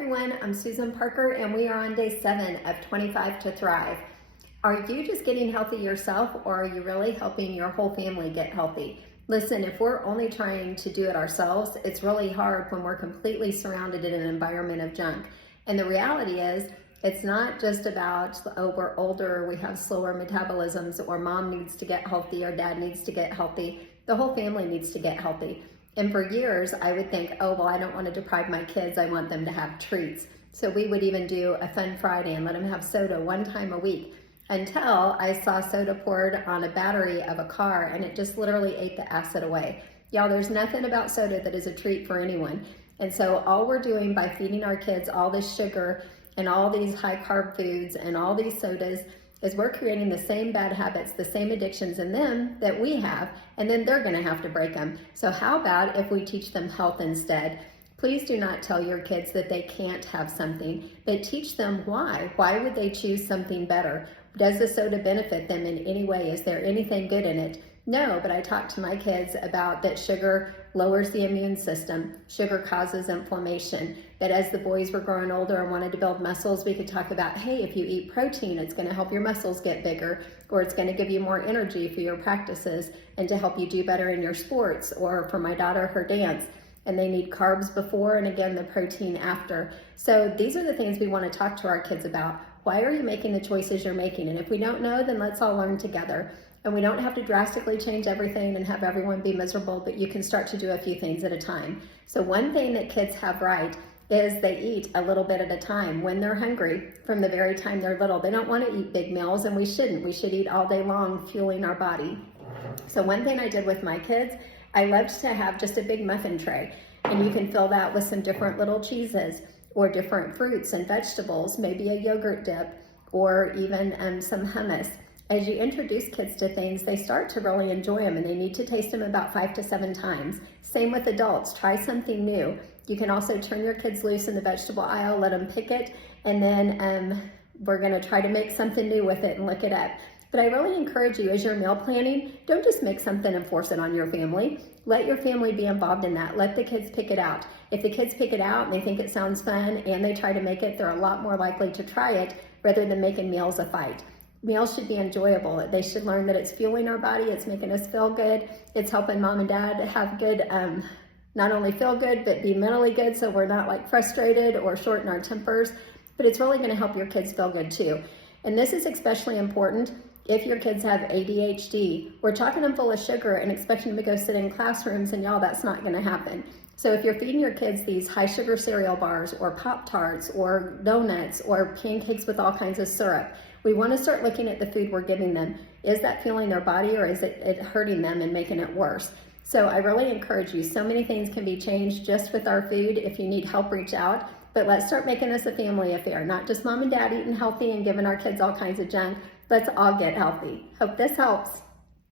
everyone, I'm Susan Parker and we are on day 7 of 25 to Thrive. Are you just getting healthy yourself, or are you really helping your whole family get healthy? Listen, if we're only trying to do it ourselves, it's really hard when we're completely surrounded in an environment of junk. And the reality is, it's not just about, oh, we're older, we have slower metabolisms, or mom needs to get healthy, or dad needs to get healthy. The whole family needs to get healthy. And for years, I would think, oh, well, I don't want to deprive my kids. I want them to have treats. So we would even do a Fun Friday and let them have soda one time a week, until I saw soda poured on a battery of a car, and it just literally ate the acid away. Y'all, there's nothing about soda that is a treat for anyone. And so all we're doing by feeding our kids all this sugar and all these high carb foods and all these sodas is we're creating the same bad habits, the same addictions in them that we have, and then they're gonna have to break them. So how about if we teach them health instead? Please do not tell your kids that they can't have something, but teach them why. Why would they choose something better? Does the soda benefit them in any way? Is there anything good in it? No, but I talk to my kids about that sugar lowers the immune system. Sugar causes inflammation. That as the boys were growing older and wanted to build muscles, we could talk about, hey, if you eat protein, it's going to help your muscles get bigger, or it's going to give you more energy for your practices and to help you do better in your sports, or for my daughter, her dance. And they need carbs before and again the protein after. So these are the things we want to talk to our kids about. Why are you making the choices you're making? And if we don't know, then let's all learn together. And we don't have to drastically change everything and have everyone be miserable, but you can start to do a few things at a time. So one thing that kids have right is they eat a little bit at a time when they're hungry from the very time they're little. They don't want to eat big meals, and we shouldn't. We should eat all day long, fueling our body. So one thing I did with my kids, I loved to have just a big muffin tray, and you can fill that with some different little cheeses or different fruits and vegetables, maybe a yogurt dip, or even some hummus. As you introduce kids to things, they start to really enjoy them, and they need to taste them about 5 to 7 times. Same with adults, try something new. You can also turn your kids loose in the vegetable aisle, let them pick it, and then we're gonna try to make something new with it and look it up. But I really encourage you, as you're meal planning, don't just make something and force it on your family. Let your family be involved in that. Let the kids pick it out. If the kids pick it out and they think it sounds fun and they try to make it, they're a lot more likely to try it rather than making meals a fight. Meals should be enjoyable. They should learn that it's fueling our body, it's making us feel good, it's helping mom and dad have good, not only feel good, but be mentally good, so we're not like frustrated or short in our tempers, but it's really gonna help your kids feel good too. And this is especially important if your kids have ADHD. We're chocolate them full of sugar and expecting them to go sit in classrooms, and y'all, that's not gonna happen. So if you're feeding your kids these high sugar cereal bars or Pop-Tarts or donuts or pancakes with all kinds of syrup, we want to start looking at the food we're giving them. Is that fueling their body, or is it hurting them and making it worse? So I really encourage you. So many things can be changed just with our food. If you need help, reach out. But let's start making this a family affair, not just mom and dad eating healthy and giving our kids all kinds of junk. Let's all get healthy. Hope this helps.